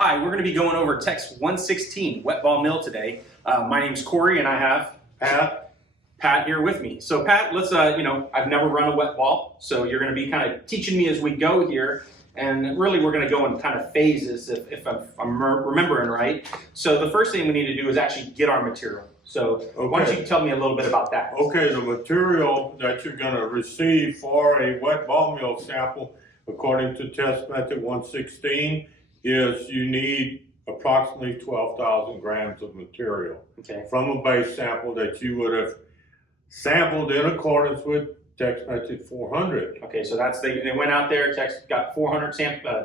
Hi, we're going to be going over T116 wet ball mill today. My name's Corey and I have Pat here with me. So Pat, let's, I've never run a wet ball, so you're going to be kind of teaching me as we go here. And really we're going to go in kind of phases if I'm remembering right. So the first thing we need to do is actually get our material. So why don't you tell me a little bit about that? Okay, the material that you're going to receive for a wet ball mill sample, according to test method 116, is you need approximately 12,000 grams of material from a base sample that you would have sampled in accordance with test method 400. Okay, so that's they went out there, got 400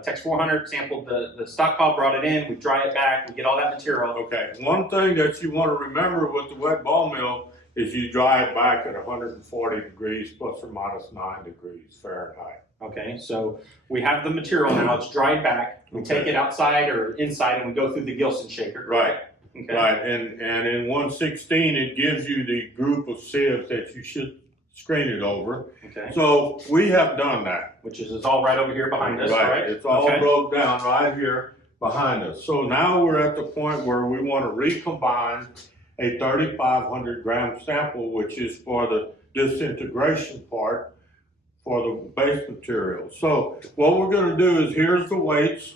Tex 400 sampled the stockpile, brought it in, we dry it back, we get all that material. Okay, one thing that you want to remember with the wet ball mill is you dry it back at 140 degrees plus or minus 9 degrees Fahrenheit. Okay, so we have the material now, it's dried back, we take it outside or inside and we go through the Gilson shaker. Right. Okay. Right, and in 116 it gives you the group of sieves that you should screen it over. Okay. So we have done that. Which is all right over here behind us, right? It's all broke down right here behind us. So now we're at the point where we want to recombine a 3,500 gram sample, which is for the disintegration part for the base material. So what we're going to do is here's the weights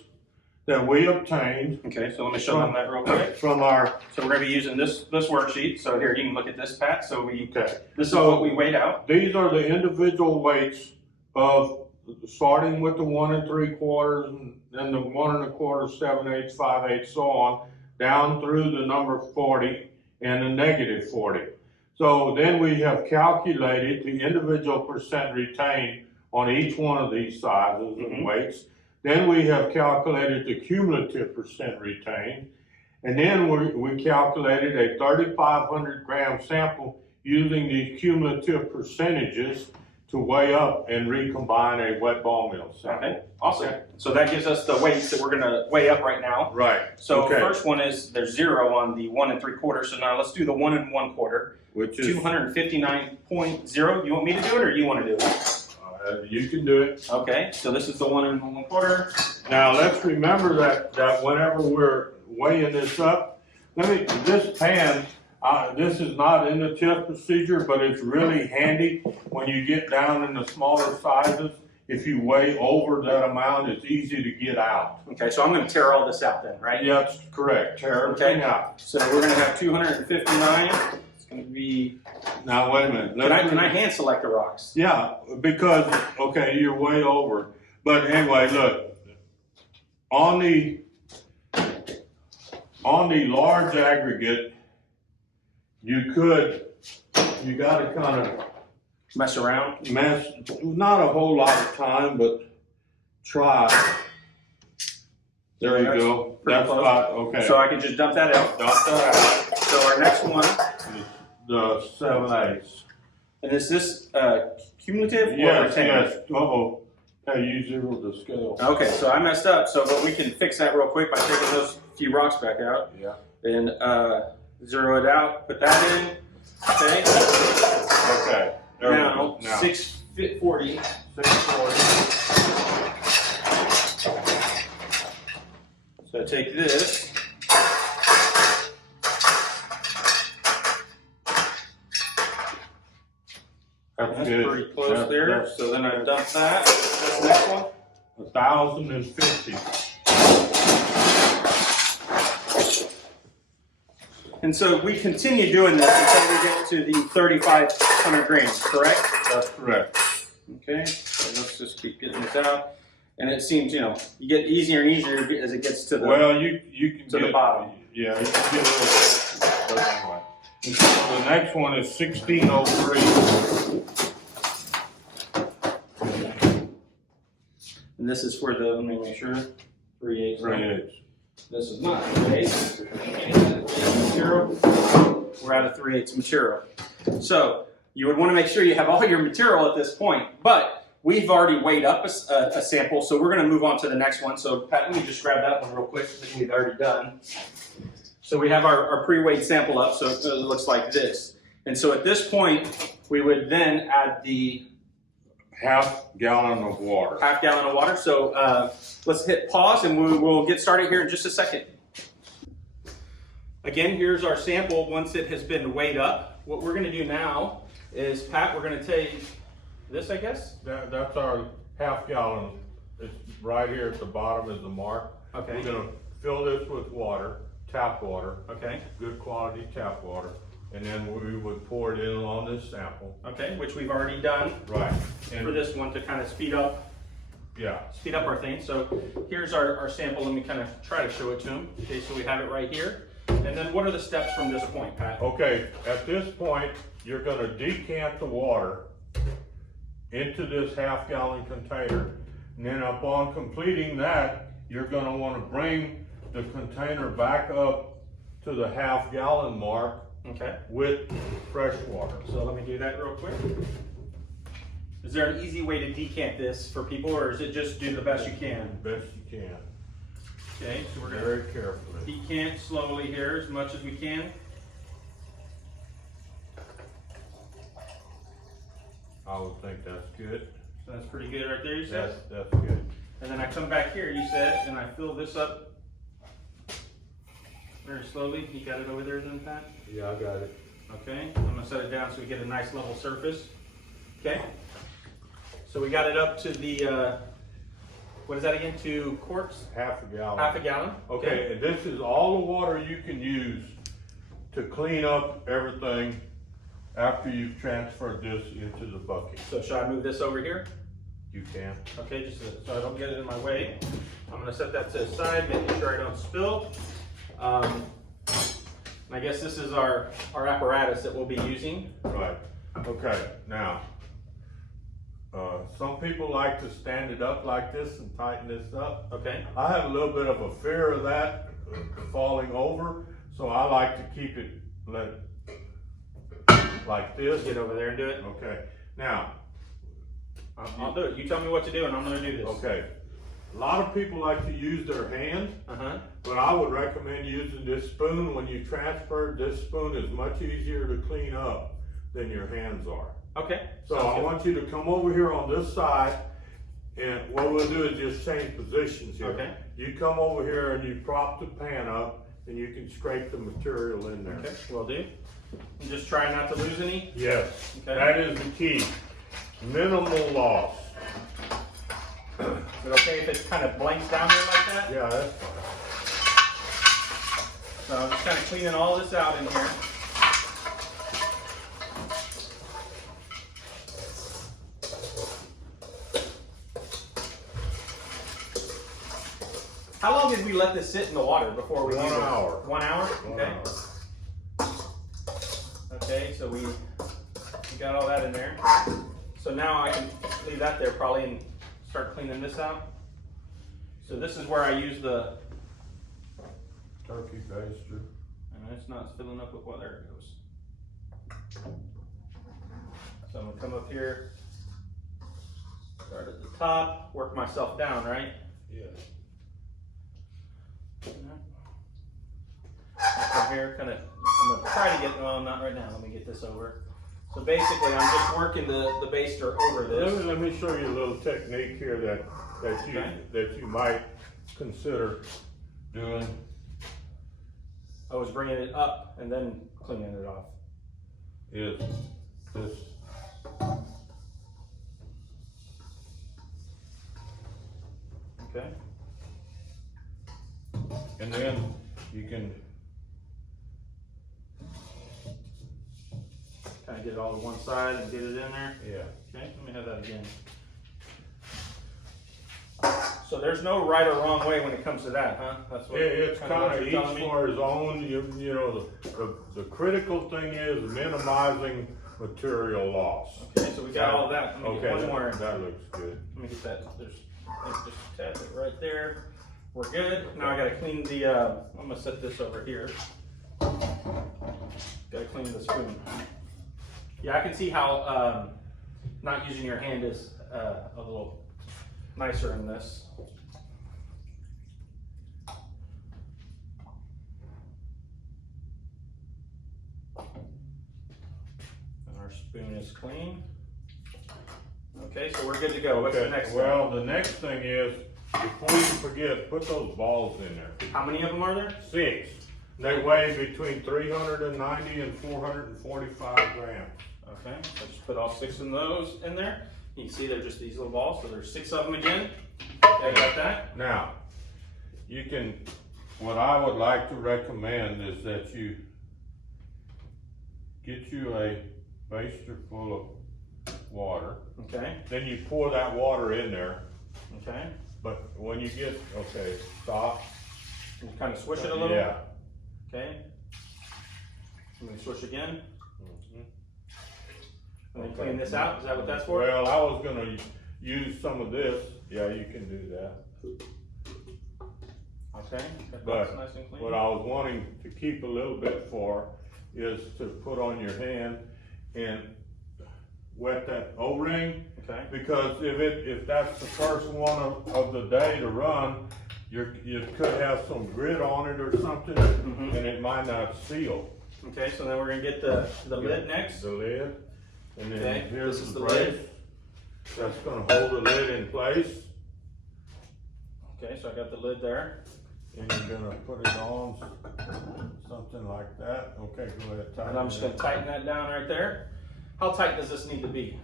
that we obtained. Okay, so let me show them that real quick. From our, so we're going to be using this worksheet. So here, you can look at this, Pat. So this is So what we weighed out. These are the individual weights of starting with the 1 3/4 and then the 1 1/4, 7/8, 5/8, so on, down through the number 40 and the negative 40. So then we have calculated the individual percent retained on each one of these sizes of weights. Then we have calculated the cumulative percent retained. And then we calculated a 3,500 gram sample using these cumulative percentages to weigh up and recombine a wet ball mill sample. Okay, awesome. Okay. So that gives us the weights that we're going to weigh up right now. Right. So first one is there's 0 on the 1 3/4. So now let's do the 1 1/4, which is 259.0. You want me to do it or you want to do it? You can do it. Okay, so this is the 1 1/4. Now let's remember that whenever we're weighing this up, this pan, this is not in the test procedure, but it's really handy when you get down in the smaller sizes. If you weigh over that amount, it's easy to get out. Okay, so I'm going to tear all this out then, right? Yeah, that's correct. Tear everything out. So we're going to have 259. It's going to be. Now wait a minute. Can I hand select the rocks? Yeah, because you're way over. But anyway, look, on the large aggregate, you got to kind of mess around. Not a whole lot of time, but try. There you go. That's about okay. So I can just dump that out. Dump that out. So our next one. The 7/8. And is this cumulative or yes, retained? Yes. Uh-oh. Hey, you zeroed the scale. Okay, so I messed up. But we can fix that real quick by taking those few rocks back out. Yeah. And zero it out. Put that in. Okay. Okay. There now 640. 640. So take this. That's pretty close there. So then I dump that. What's the next one? 1,050. And so we continue doing this until we get to the 3,500 grams, correct? That's correct. Okay, so let's just keep getting this out. And it seems, you get easier and easier as it gets to the you can the bottom. Yeah, you can get a little anyway. And so the next one is 1603. And this is for the, let me make sure, 3/8. 3/8. This is not 3/8 material. We're out of 3/8 material. So you would want to make sure you have all your material at this point, but we've already weighed up a sample, so we're going to move on to the next one. So Pat, let me just grab that one real quick that we've already done. So we have our pre-weighed sample up, so it looks like this. And so at this point, we would then add the half gallon of water. Half gallon of water. So let's hit pause and we will get started here in just a second. Again, here's our sample once it has been weighed up. What we're gonna do now is, Pat, we're gonna take this, I guess? That's our half gallon. It's right here at the bottom is the mark. Okay. We're gonna fill this with water, tap water. Okay. Good quality tap water. And then we would pour it in on this sample. Okay, which we've already done. Right. And For this one to kind of speed up our thing. So here's our sample. Let me kind of try to show it to him. Okay, so we have it right here. And then what are the steps from this point, Pat? Okay, at this point, you're gonna decant the water into this half gallon container. And then upon completing that, you're gonna wanna bring the container back up to the half gallon mark. Okay. With fresh water. So let me do that real quick. Is there an easy way to decant this for people, or is it just do the best you can? Best you can. Okay, so we're Very gonna carefully. decant slowly here as much as we can. I would think that's good. So that's pretty good right there, you said? That's good. And then I come back here, you said, and I fill this up very slowly. You got it over there then, Pat? Yeah, I got it. Okay, I'm gonna set it down so we get a nice level surface. Okay, so we got it up to the, what is that again, 2 quarts? Half a gallon. Half a gallon. Okay, and this is all the water you can use to clean up everything after you've transferred this into the bucket. So should I move this over here? You can. Okay, just so I don't get it in my way. I'm gonna set that to the side, making sure I don't spill. And I guess this is our apparatus that we'll be using. Right. Okay, now, some people like to stand it up like this and tighten this up. Okay. I have a little bit of a fear of that falling over, so I like to keep it like this. Get over there and do it. Okay, now. I'll do it. You tell me what to do and I'm gonna do this. Okay. A lot of people like to use their hand, but I would recommend using this spoon. When you transfer, this spoon is much easier to clean up than your hands are. Okay. So I want you to come over here on this side, and what we'll do is just change positions here. Okay. You come over here and you prop the pan up, and you can scrape the material in there. Okay, will do. And just try not to lose any. Yes, Okay. that is the key. Minimal loss. Is it okay if it kind of blanks down there like that? Yeah, that's fine. So I'm just kind of cleaning all this out in here. How long did we let this sit in the water before we 1 use it? hour. 1 hour? 1 Okay. hour. Okay, so we got all that in there. So now I can leave that there probably and start cleaning this out. So this is where I use the, Turkey baster. and it's not filling up with water. There it goes. So I'm gonna come up here, start at the top, work myself down, right? Yeah. From here, kind of, I'm gonna try to get, well, not right now, let me get this over. So basically, I'm just working the baster over this. Let me show you a little technique here that you might consider doing. I was bringing it up and then cleaning it off. Is this. Okay. And then you can Kind of get it all to one side and get it in there. Yeah. Okay, let me have that again. So there's no right or wrong way when it comes to that, huh? That's what It's what kind of you're each telling me? for his own. You know, the critical thing is minimizing material loss. Okay, so we got all of that. Let me Okay, get one more. that looks good. Let me get that. Just tap it right there. We're good. Now I gotta clean the, I'm gonna set this over here. Gotta clean the spoon. Yeah, I can see how not using your hand is a little nicer in this. And our spoon is clean. Okay, so we're good to go. What's the next one? Well, the next thing is, before you forget, put those balls in there. How many of them are there? 6. They weigh between 390 and 445 grams. Okay, so just put all 6 of those in there. You can see they're just these little balls, so there's 6 of them again. Okay, got that? Now, what I would like to recommend is that you get you a baster full of water. Okay. Then you pour that water in there. Okay. But when you get, stop. You kind of swish it a little? Yeah. Okay. I'm gonna swish again. And then clean this out, is that what that's for? Well, I was gonna use some of this. Yeah, you can do that. Okay. But nice and clean. what I was wanting to keep a little bit for is to put on your hand and wet that O-ring. Okay. Because if that's the first one of the day to run, you could have some grit on it or something, and it might not seal. Okay, so then we're gonna get the lid next. The lid, and then Okay, here's this is the the brace. lid. That's gonna hold the lid in place. Okay, so I got the lid there. And you're gonna put it on something like that. Okay, go ahead. And I'm just gonna tighten that down right there. How tight does this need to be?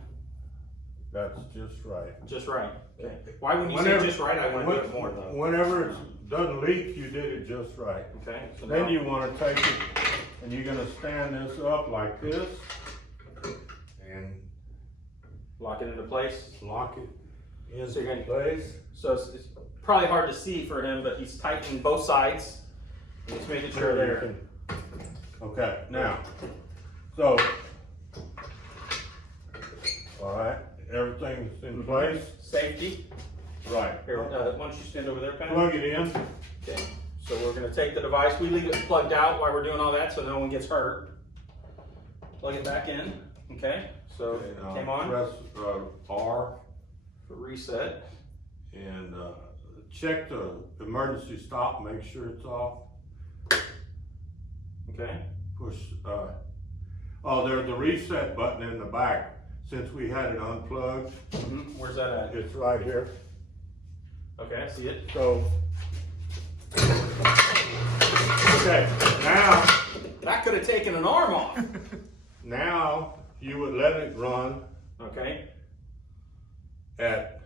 That's just right. Just right. Okay. Why when you say just right, I want to do it more though. Whenever it doesn't leak, you did it just right. Okay. So Then now, you want to take it and you're gonna stand this up like this and lock it into place. lock it So you're into gonna- place. So it's probably hard to see for him, but he's tightening both sides. Just making sure they're. Okay, now, so, all right, everything's in place. Safety. Right. Here, why don't you stand over there, Pat? Plug it in. Okay. So we're gonna take the device. We leave it plugged out while we're doing all that, so no one gets hurt. Plug it back in. Okay. So And it I'll came on. press R For reset. and check the emergency stop, make sure it's off. Okay. Push, there's the reset button in the back. Since we had it unplugged, Where's that at? it's right here. Okay, I see it. So, okay, now, That could have taken an arm off. now you would let it run Okay. at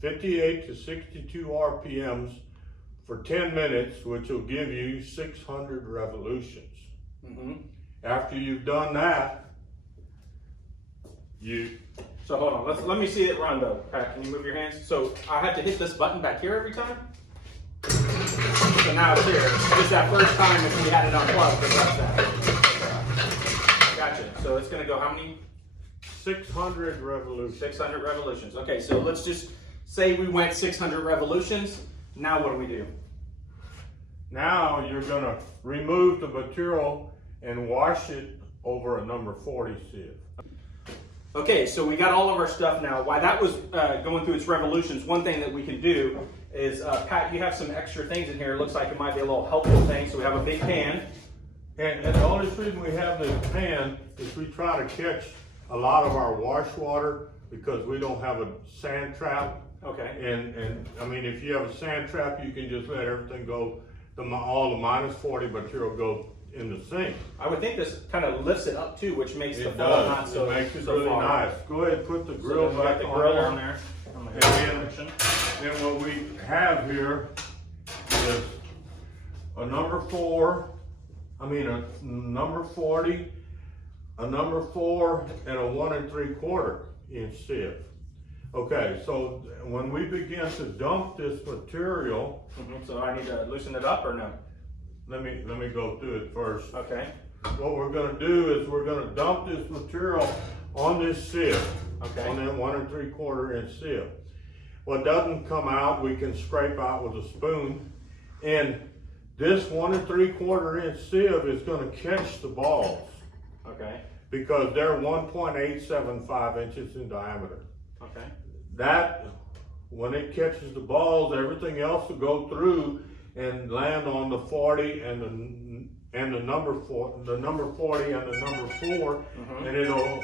58 to 62 RPMs for 10 minutes, which will give you 600 revolutions. After you've done that, So hold on. Let me see it run though. Pat, can you move your hands? So I have to hit this button back here every time. So now it's here. Just that first time if we had it unplugged, it does that. Gotcha. So it's gonna go how many? 600 revolutions. 600 revolutions. Okay, so let's just say we went 600 revolutions. Now what do we do? Now you're gonna remove the material and wash it over a number 40 sieve. Okay, so we got all of our stuff now. While that was going through its revolutions, one thing that we can do is, Pat, you have some extra things in here. It looks like it might be a little helpful thing. So we have a big pan. And the only reason we have this pan is we try to catch a lot of our wash water because we don't have a sand trap. Okay. And I mean, if you have a sand trap, you can just let everything go, all the minus 40 material go in the sink. I would think this kind of lifts it up too, which makes the It fall does. not so It makes it so really far. nice. Go ahead and put the So grill then we back got the grill on on there. there. On the And direction. then what we have here is a number 4, a number 40, a number 4, and a 1 3/4 inch sieve. Okay, so when we begin to dump this material, So I need to loosen it up or no? let me go through it first. Okay. What we're gonna do is we're gonna dump this material on this sieve. Okay. On that 1 3/4 inch sieve. What doesn't come out, we can scrape out with a spoon. And this 1 3/4 inch sieve is gonna catch the balls Okay. because they're 1.875 inches in diameter. Okay. That, when it catches the balls, everything else will go through and land on the 40 and the number 4, the number 40 and the number 4, and it'll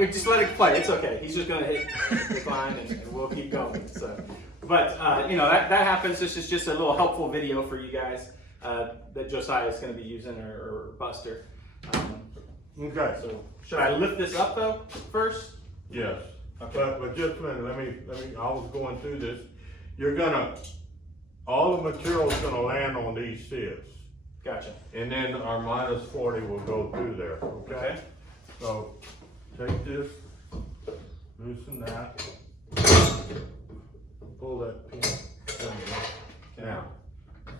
we just let it play. It's okay. He's just going to hit decline and we'll keep going. So, but you know, that happens. This is just a little helpful video for you guys that Josiah is going to be using, or Buster. Okay. So should I lift this up though first? Yes. Okay. But just a minute, let me, I was going through this. You're gonna, all the material's gonna land on these sieves. Gotcha. And then our minus 40 will go through there, okay? So, take this, loosen that, pull that pin, there you go. Now,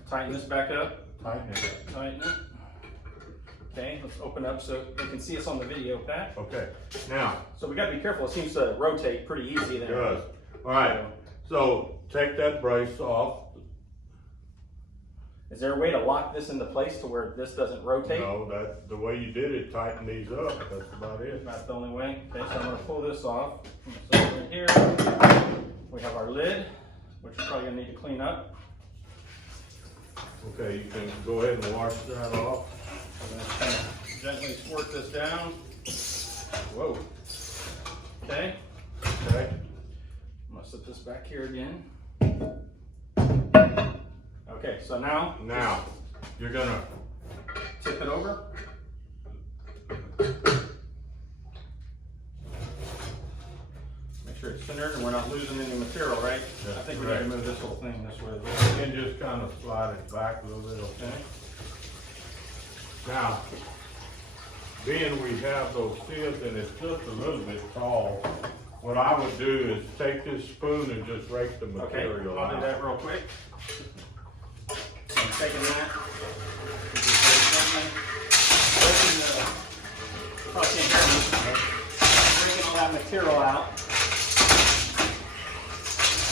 Tighten this back up. tighten it. Tighten it. Okay, let's open up so they can see us on the video, Pat. Okay, now, So we gotta be careful. It seems to rotate pretty easy there. good. All right, so take that brace off. Is there a way to lock this into place to where this doesn't rotate? No, that, the way you did it, tighten these up, that's about it. That's the only way. Okay, so I'm gonna pull this off. So in here, we have our lid, which we're probably gonna need to clean up. Okay, you can go ahead and wash that off. I'm gonna kind of gently squirt this down. Whoa. Okay, Okay, I'm gonna set this back here again. Okay, so now you're gonna, tip it over. Make sure it's centered and we're not losing any material, right? Yeah, I think we correct. need to move this whole thing this way. you can just kind of slide it back a little bit, okay? Now, being we have those sieves and it's just a little bit tall, what I would do is take this spoon and just rake the Okay, material I'll do out. that real quick. So I'm taking that. Just very gently. Breaking the, probably can't hear me. Breaking all that material out.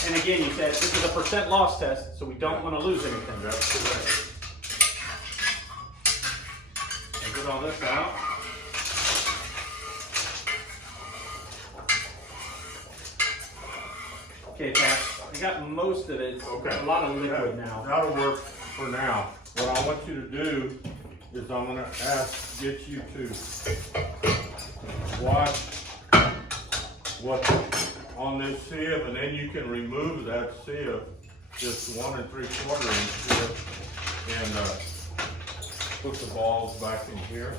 And again, you said this is a percent loss test, so we don't want to lose anything. That's correct. I'll get all this out. Okay, Pat, I got most of it. It's Okay. a lot of liquid now. That'll work for now. What I want you to do is I'm gonna get you to wash what's on this sieve, and then you can remove that sieve, just 1 3/4 inch sieve, and put the balls back in here.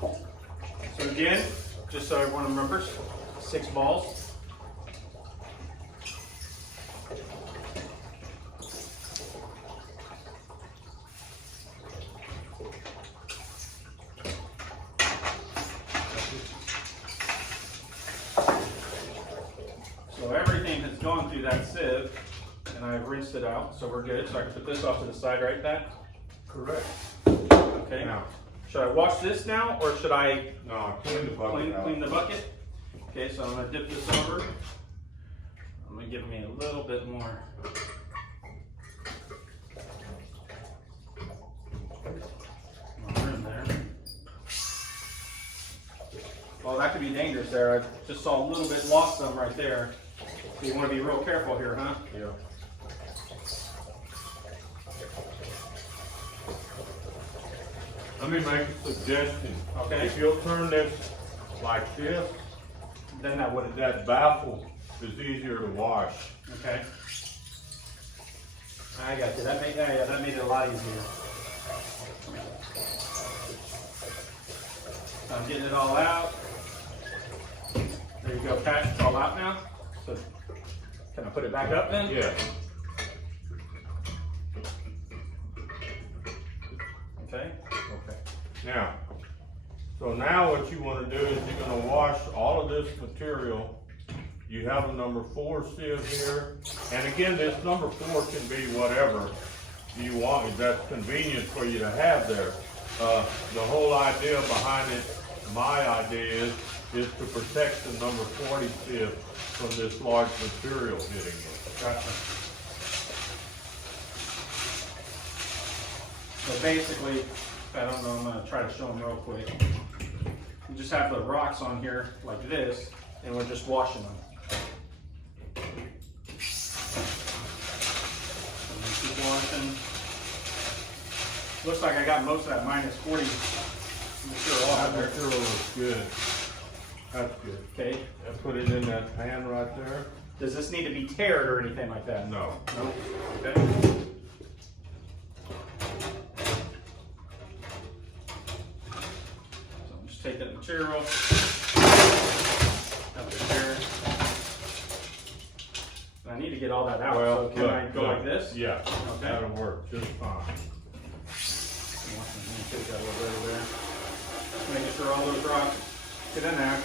So again, just so everyone remembers, 6 balls. So everything has gone through that sieve, and I've rinsed it out, so we're good. So I can put this off to the side, right, Pat? Correct. Okay. Now, Should I wash this now, or should I no, clean the bucket out. clean the bucket? Okay, so I'm gonna dip this over. I'm gonna give me a little bit more. Room there. Well, that could be dangerous there. I just saw a little bit lost some right there. So you want to be real careful here, huh? Yeah. Let me make a suggestion. Okay. If you'll turn this like this, Then that would. that baffle is easier to wash. Okay. I got you. That made it a lot easier. I'm getting it all out. There you go, Pat. It's all out now. So can I put it back up then? Yeah. Okay. Okay. Now, so now what you want to do is you're going to wash all of this material. You have a number 4 sieve here, and again, this number 4 can be whatever you want. That's convenient for you to have there. The whole idea behind it, my idea is to protect the number 40 sieve from this large material hitting it. Gotcha. So basically, I don't know, I'm gonna try to show them real quick. You just have the rocks on here like this, and we're just washing them. And we keep washing. Looks like I got most of that minus 40 material off That there. material looks good. That's good. Okay. I put it in that pan right there. Does this need to be tared or anything like that? No. No. Okay. So I'm just taking the material out of here. And I need to get all that out. So can I go like this? Yeah. Okay. That'll work just fine. Take that a little bit over there. Just making sure all those rocks get in there.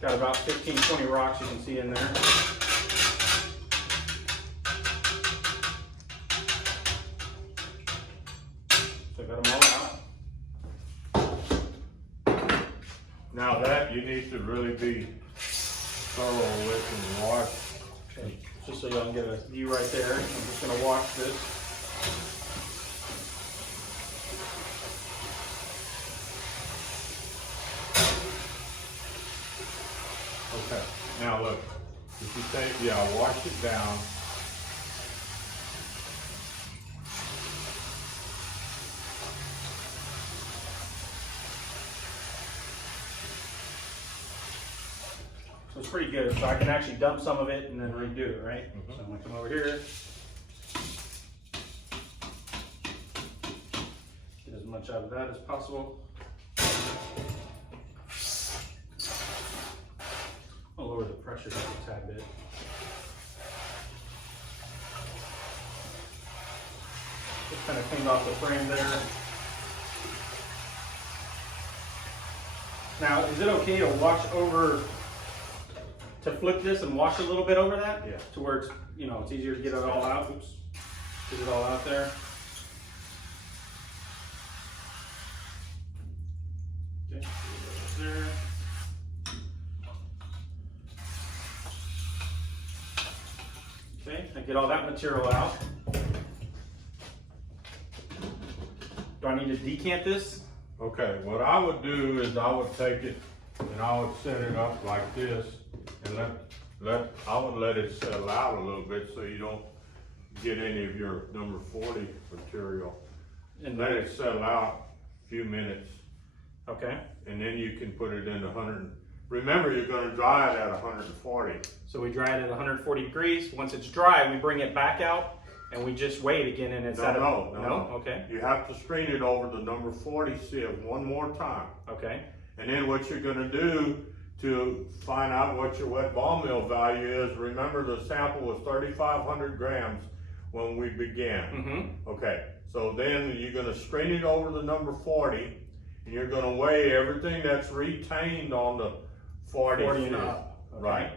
Got about 15, 20 rocks you can see in there. So I got them all out. Now that you need to really be thorough with and wash. Okay, just so y'all can get a view right there. I'm just going to wash this. Okay. Now look, if you take, wash it down. So it's pretty good. So I can actually dump some of it and then redo it, right? Mhm. So I'm going to come over here. Get as much out of that as possible. I'll lower the pressure just a tad bit. Just kind of cleaned off the frame there. Now, is it okay to wash over, to flip this and wash a little bit over that? Yeah. To where it's, it's easier to get it all out. Oops. Get it all out there. Okay. There. Okay, I get all that material out. Do I need to decant this? Okay, what I would do is I would take it and I would set it up like this and I would let it settle out a little bit so you don't get any of your number 40 material. And Let it settle out a few minutes okay. and then you can put it in 100. Remember, you're going to dry it at 140. So we dry it at 140 degrees. Once it's dry, we bring it back out and we just wait again and it's No. Okay. You have to screen it over the number 40 sieve one more time. Okay. And then what you're going to do to find out what your wet ball mill value is, remember the sample was 3,500 grams when we began. Mm-hmm. Okay, so then you're going to screen it over the number 40 and you're going to weigh everything that's retained on the 40 and sieve. up. Okay. Right.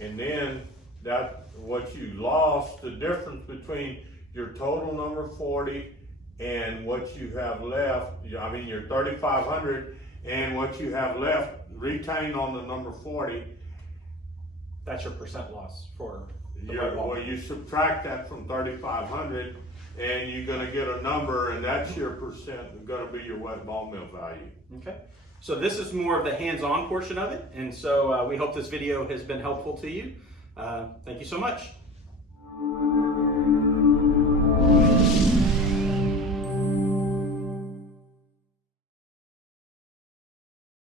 And then that's what you lost, the difference between your total number 40 and what you have left, I mean your 3,500 and what you have left retained on the number 40. That's your percent loss for the wet ball. Well, you subtract that from 3,500 and you're gonna get a number and that's your percent, gonna be your wet ball mill value. Okay. So this is more of the hands-on portion of it. And so we hope this video has been helpful to you. Thank you so much.